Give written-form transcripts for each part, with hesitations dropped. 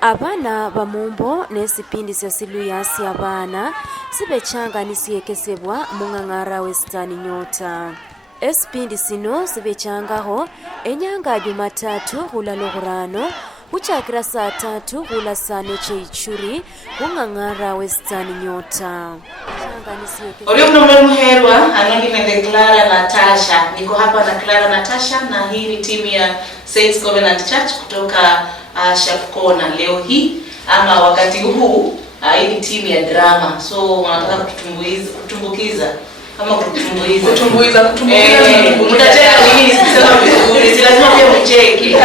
Abaana ba Mumbo n'esipindi sya siluyasi abaana sibechanga nisiyekesebwa mungangara Western Nyota. Esipindi sino sibechangaho enyanga Jumatatu hula Logurano kuchakira saa 3 hula saa 4 cheichuri mungangara Western Nyota. Olio mnamwe muherwa anandi nende Clara Natasha. Niko hapa na Clara Natasha na hii ni timu ya Saints Covenant Church kutoka Shapkona. Leo hii ama wakati huu hii ni timu ya drama. So wanataka kutumbukiza kama kutumbuiza mtacheka nini sisema vizuri, si lazima pia mcheke.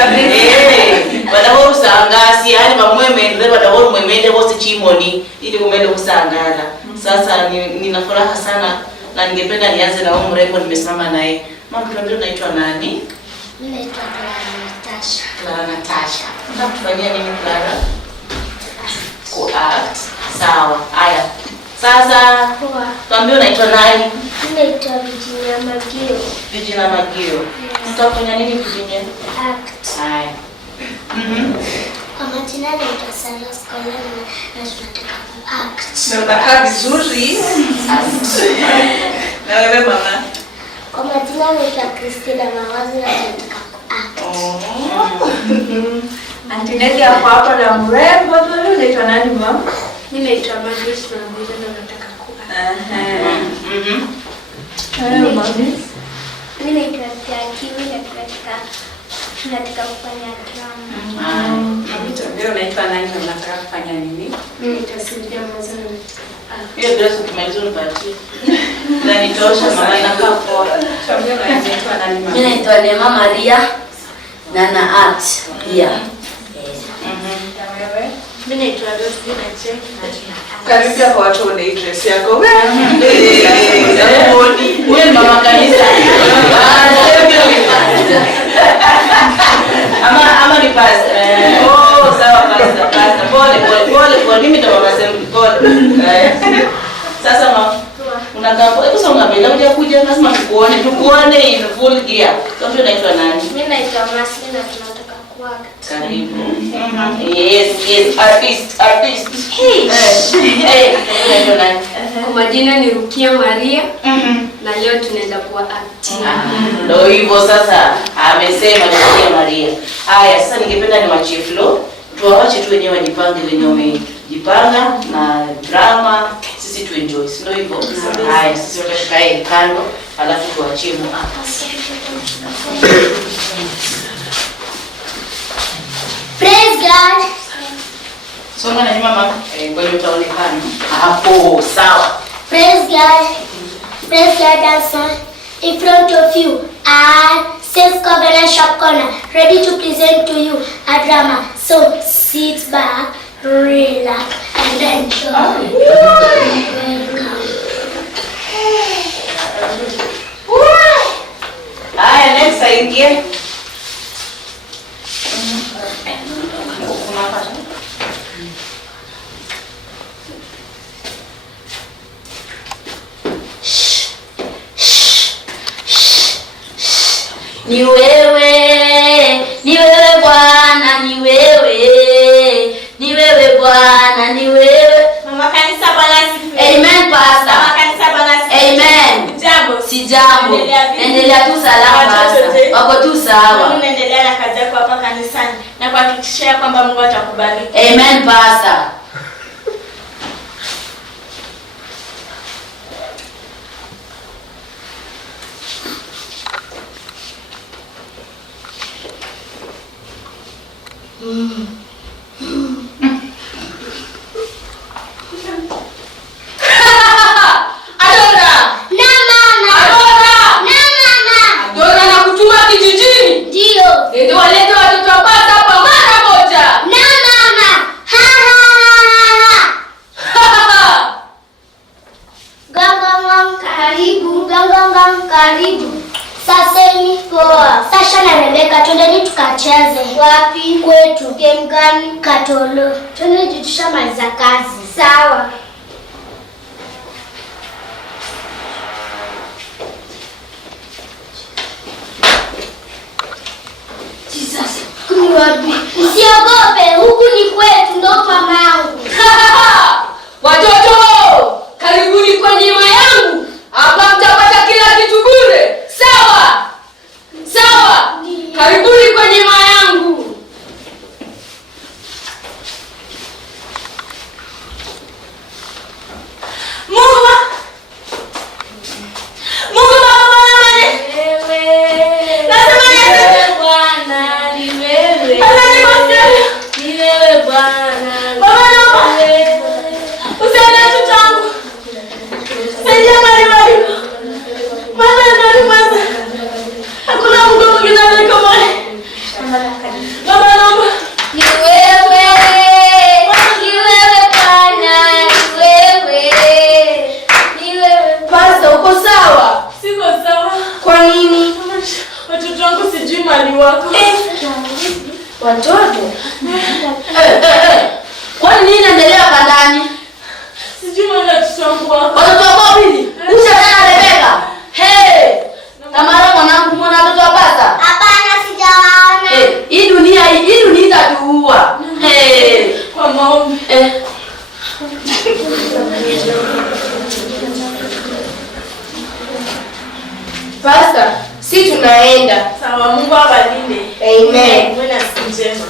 Badahoro sangasi yani bamweme ndio badahoro mwemende bose chimoni ili umende kusangala. Sasa nina furaha sana na ningependa nianze na huyu mrembo nimesimama naye. Mama tuambie unaitwa nani? Naitwa Natasha. Clara Natasha. Unatufanyia nini Clara? Act. Sawa. Haya. Sasa tuambie unaitwa nani? Naitwa Virginia Magio. Virginia Magio. Mtafanya nini Virginia? Act. Haya. Kwa majina naitwa Sarah Skolani na tunataka act. Na unakaa vizuri. Na wewe mama? Kwa majina naitwa Christina Mawazi na tunataka act. Auntie Nende hapa na mrembo wewe unaitwa nani mama? Mimi naitwa Margaret na mimi nataka mama. Mimi naitwa Kiwi na tunataka kufanya drama. Wewe unaitwa nani na unataka kufanya nini? Mimi naitwa Sylvia Mazana. Hiyo dress ukimaliza unipatie. Na nitosha mama inakaa poa. Tuambie unaitwa nani mama? Mimi naitwa Neema Maria na na act pia. Wewe? Mimi naitwa Rose na check na Karibia kwa watu wana dress yako. Wewe mama kanisa. Ama ni pastor. Oh, sawa pastor. Pole. Mimi ndo mama sema pole. Sasa mama unakaa hapo hebu songa mbele kuja lazima tukuone in full gear. Sasa unaitwa nani? Mimi naitwa Masli na tunataka kuaga. Karibu. Yes, artist. Unaitwa nani? Kwa majina ni Rukia Maria. Na leo tunaenda kuwa acting. Ndio hivyo sasa amesema Rukia Maria. Haya sasa ningependa niwachie flow. Tuwaache tu wenyewe wajipange wenyewe wamejipanga na drama sisi tu enjoy. Ndio hivyo. Haya sisi tutashikae kando alafu tuachie hapa. Praise God. Songa na mama kwenye utaonekana. Hapo sawa. Praise God dancer. In front of you and Saints Covenant Shapkona, ready to present to you a drama. So sit back, relax and enjoy. Welcome. Haya next aingie. Ni wewe Bwana, ni wewe Bwana, ni wewe. Mama kanisa Bwana asifiwe. Amen pastor. Mama kanisa Bwana asifiwe. Amen. Jambo. Si jambo. Endelea tu salama sasa. Wako tu sawa. Mimi naendelea na kazi yako hapa kanisani na kuhakikishia kwamba Mungu atakubariki. Amen pastor. Karibu. Sasa ni poa. Sasha na Rebeka twendeni tukacheze. Wapi? Kwetu. Game gani? Katolo. Twende jitusha maliza kazi. Sawa. Jesus. Usiogope, huku ni kwetu. Ndo mamangu. Watoto, karibuni kwenye nyumba yangu. Hapa mtapata kila kitu bure. Sawa? Sawa. Karibuni kwenye nyumba yangu. Watoto? Kwani nini inaendelea hapa ndani? Sijui mwana tutangu wako. Watoto wako pili? Usha tena Rebeka. Tamara mwanangu muona watoto wapata? Hapana, sijawaona. Hii dunia itatuua. Kwa maombi. Pastor, si tunaenda. Sawa, Mungu abalinde. Amen. Mwana siku njema.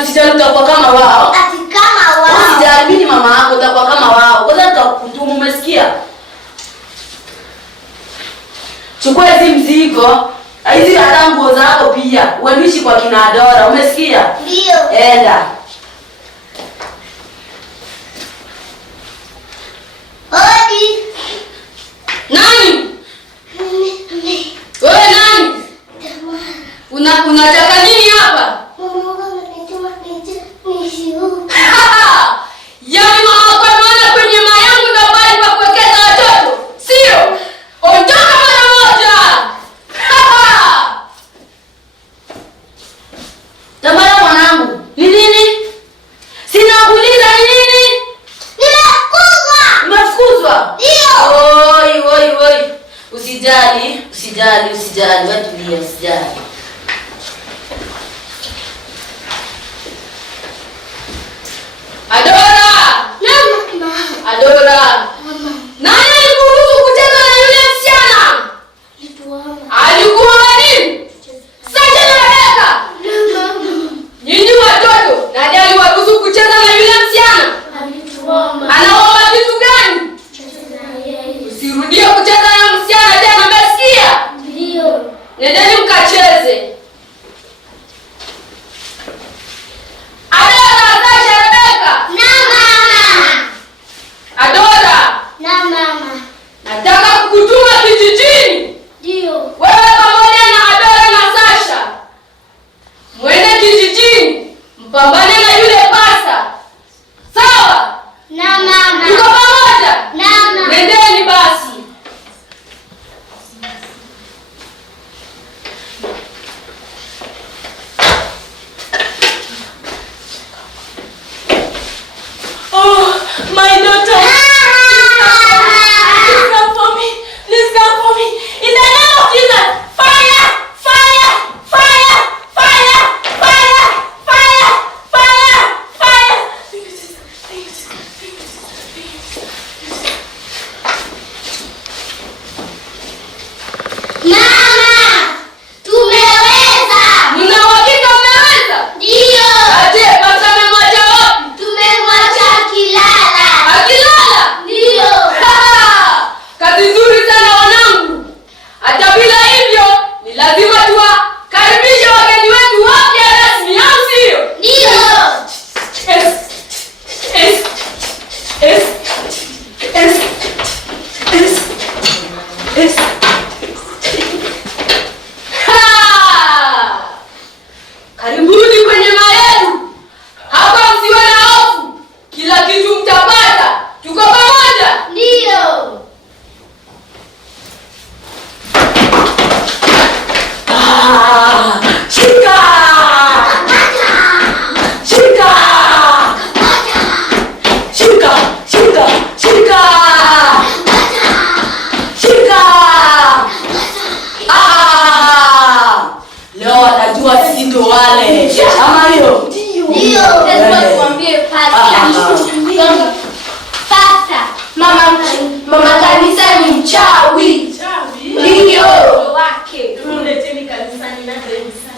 Usijali utakuwa kama wao. Ati kama wao. Usijali mimi mama yako utakuwa kama wao. Kwanza nitakutumu, umesikia? Chukua hizi mzigo, hizi hata nguo zako pia. Uenishi kwa kina Adora, umesikia? Ndio. Enda. Odi. Nani? Wewe nani? Unataka nini hapa? Yaani mama kwa maana kwenye mayangu ndo bali pa kuwekeza watoto. Sio? Ondoka mara moja. Tamara mwanangu, ni nini? Sina kuuliza ni nini? Nimefukuzwa. Umefukuzwa? Ndio. Oi. Usijali. Wewe tulia, usijali. Adora. Nani alikuruhusu kucheza na yule msichana? Alikuwa nani? Sasa Rebeka. Nyinyi watoto, nani aliwaruhusu kucheza na yule msichana? Anaomba kitu gani? Usirudie kucheza na msichana tena, umesikia? Ndio. Nendeni mkacheze. Shika. Leo atajua sisi ndio wale. Ama hiyo? Ndio. Lazima tuambie pasta. Pasta. Mama kanisa ni mchawi. Ndio. Wake. Tuleteni kanisani na deni sasa.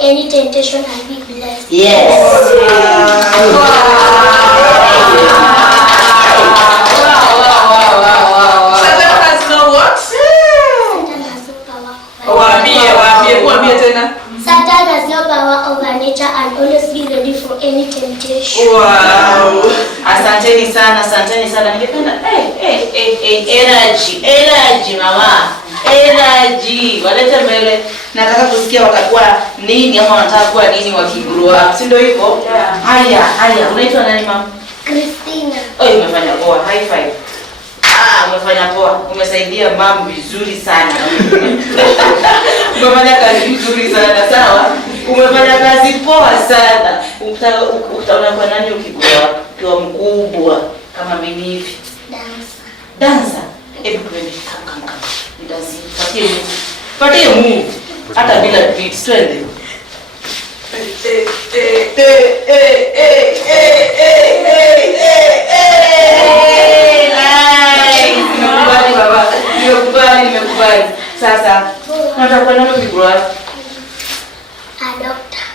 Any temptation and be blessed. Yes. Satan has no what? Satan has no power. Waambie tena. Satan has no power over nature and always be ready for any temptation. Wow. Asanteni sana. Ningependa energy mama. Energy. Walete mbele. Nataka kusikia watakuwa nini ama wanataka kuwa nini wakigrow up. Si ndio hivyo? Haya. Unaitwa nani mama? Christina. Umefanya poa. High five. Umefanya poa. Umesaidia mama vizuri sana. Umefanya kazi vizuri sana, sawa? Umefanya kazi poa sana. Utaona kwa nani ukigrow up? Ukiwa mkubwa kama mimi hivi. Dancer. Hebu twende kama. Ni dance. Patie move. Hata bila beats twende. Nimekubali. Sasa nataka kwenda kugrow up.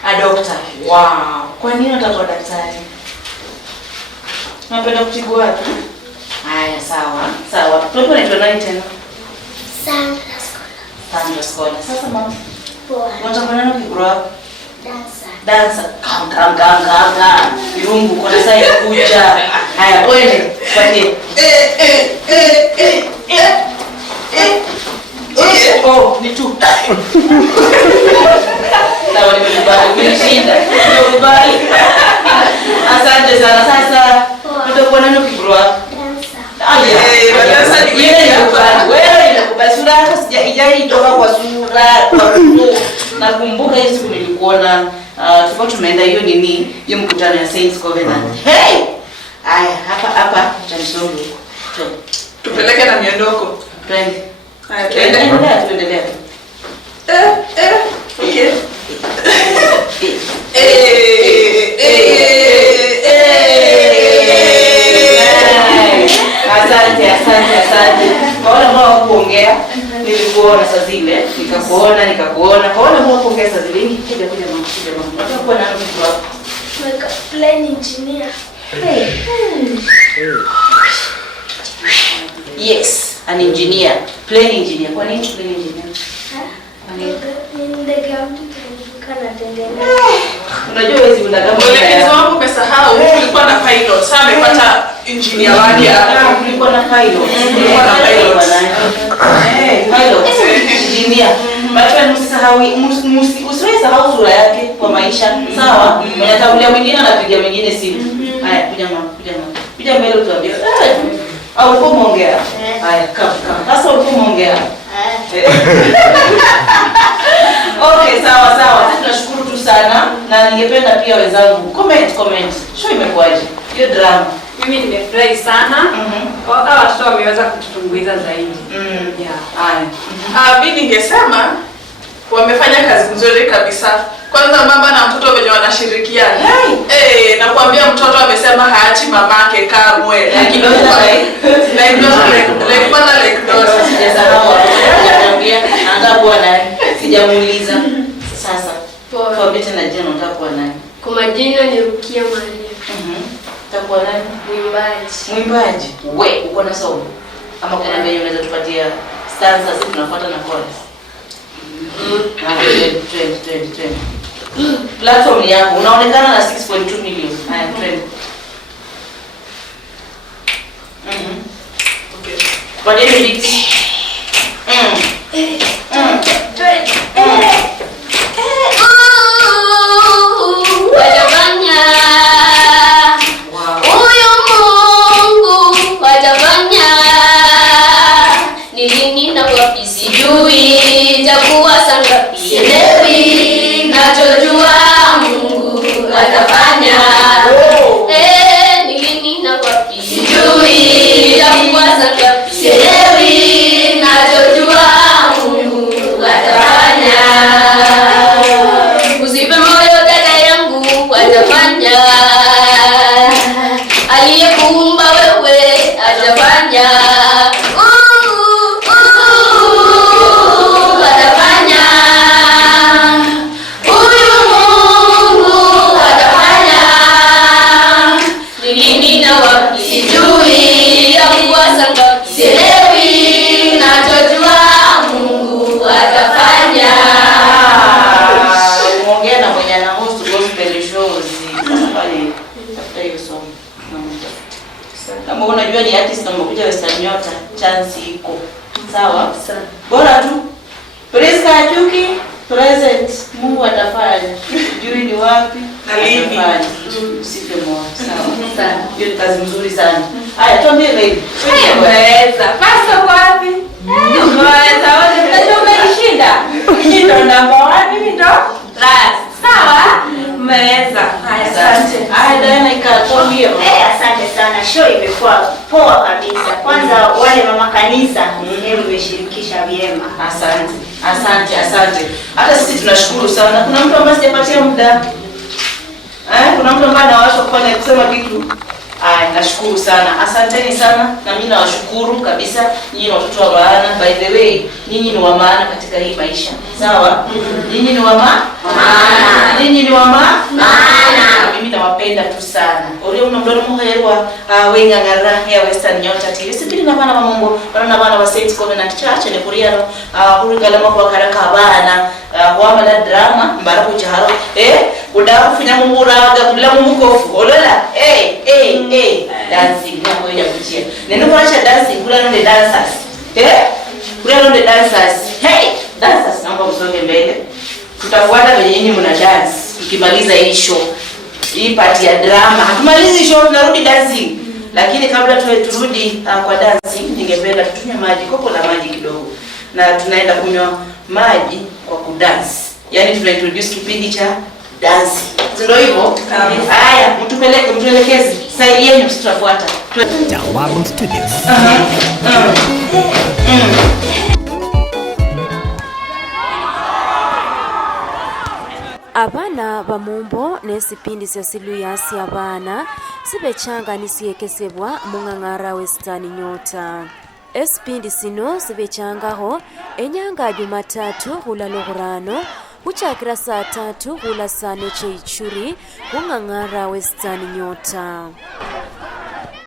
A doctor. Wow. Kwa nini unataka kuwa daktari? Unapenda kutibu watu? Haya, sawa. Tupo naitwa nani tena? Sandra Scholar. Sasa mama. Poa. Unataka kwenda kugrow up? Dancer. Kanga. Irungu kwa sasa inakuja. Haya, twende. Patie. Ni tu. Sawa, nimekubali. Umeshinda. Nimekubali. Asante sana. Sasa utakuwa nani ukigrow up? Wewe inakubali. Sura yako sijaitoka kwa sura. Na nakumbuka hiyo siku nilikuona tulikuwa tumeenda hiyo hiyo mkutano ya Saints Covenant. Hey! Aya, hapa chanisongo huko. Tupeleke na miondoko. Twende. Haya, tuendelee. Okay. Asante. Kwa wale ambao kuongea, nilikuona saa zile, nikakuona. Kwa wale ambao kuongea saa zile, kuja mama. Utakuwa na mtu wako. Plain engineer. Yes, an engineer. Plain engineer. Kwa nini plain engineer? Unajua wewe mwelekezo wangu umesahau, tulikuwa na pilot. Sasa amepata engineer wake hapa. Tulikuwa na pilot. Engineer. Bado msisahau, usiweza sura yake kwa maisha. Sawa? Mnatangulia mwingine anapiga mwingine simu. Haya, kuja mama. Kuja mbele tuambie. Au uko muongea? Haya, kama. Sasa uko muongea. Okay, sawa. Tunashukuru tu sana na ningependa pia wenzangu comment. Show imekuaje? Hiyo drama. Mimi nimefurahi sana. Kwa watoto wameweza kututumbuiza zaidi. Mimi ningesema wamefanya kazi nzuri kabisa. Kwanza mama na mtoto wenye wanashirikiana. Nakwambia mtoto amesema haachi mamake kamwe. Sijamuuliza. Sasa. Kwa beti na jina unataka kuwa nani? Kwa majina ni Rukia Maria. Utakuwa nani? Mwimbaji. Wewe uko na somo? Ama kuna mbele unaweza tupatia stanza sisi tunafuata na chorus. Trend. Platform yako unaonekana na 6.2 million. Haya, trend. Okay. Kwa nini beat? Wajafanya huyu Mungu, wajafanya ni lini na wapi sijui, itakuwa saa ngapi sielewi, nachojua Mungu atafanya. Ni lini na wapi sijui, itakuwa saa ngapi sielewi, nachojua Mungu atafanya. Usipe moyo dada yangu, atafanya. Aliyekuumba wewe atafanya. Atafanya. Huyu Mungu atafanya. Ni lini na wapi sijui, itakuwa saa ngapi sielewi, nachojua Mungu atafanya. Muongea na mwenye na host gospel shows. Pale tafuta hiyo song. Kama unajua ni artist na umekuja Western Nyota, chance iko. Sawa? Bora tu. Priska Chuki, present. Mungu atafanya. Sijui ni wapi na lini. Usife moyo. Sawa. Hiyo ni kazi nzuri sana. Haya, tuambie lady. Umeweza. Pasta wapi? Umeweza. Wote umeshinda. Ndio namba 1 mimi ndo last. Sawa? Umeweza. Haya, asante. Haya, Diana ikatuambie. Asante sana. Show imekuwa poa kabisa. Kwanza wale mama kanisa mmeshirikisha vyema. Asante. Hata sisi tunashukuru sana. Kuna mtu ambaye sijapatia muda. Kuna mtu ambaye anawasha kufanya kusema kitu. Nashukuru sana. Asanteni sana na mimi nawashukuru kabisa. Nyinyi ni watoto wa maana. By the way, nyinyi ni wa maana katika hii maisha. Sawa? Nyinyi ni wa maana. Nyinyi ni wa maana. Mimi nawapenda tu sana. Olio mnamdoro muherwa wenga ngara ya Western Nyota TV. Sipili na bana Mumbo, bana bana wa Saints Covenant Church ne kuriano huri galama kwa karaka Abaana kwa mala drama mbara kuchaharo kudafunya mumuraga kubla mumukofu olola dancing na moja kuchia neno kwa dancing kula nende dancers kula nende dancers dancers naomba msonge mbele tutafuata venye nyinyi mna dance tukimaliza hii show hii party ya drama hatumalizi show tunarudi dancing lakini kabla turudi kwa dancing ningependa tutunywe maji kopo la maji kidogo na tunaenda kunywa maji kwa kudance yani tuna introduce kipindi cha dance. Ndio hivyo? Haya, mtuelekeze. Saidieni msitafuata. Jawabu Studio. Abaana ba Mumbo n'esipindi sya siluyasi abaana sibechanga nisiyekesebwa mungangara Western Nyota. Esipindi sino sibechangaho enyanga Jumatatu hula Logurano kuchakira saa 3 hula saa 4 cheichuri mungangara Western Nyota.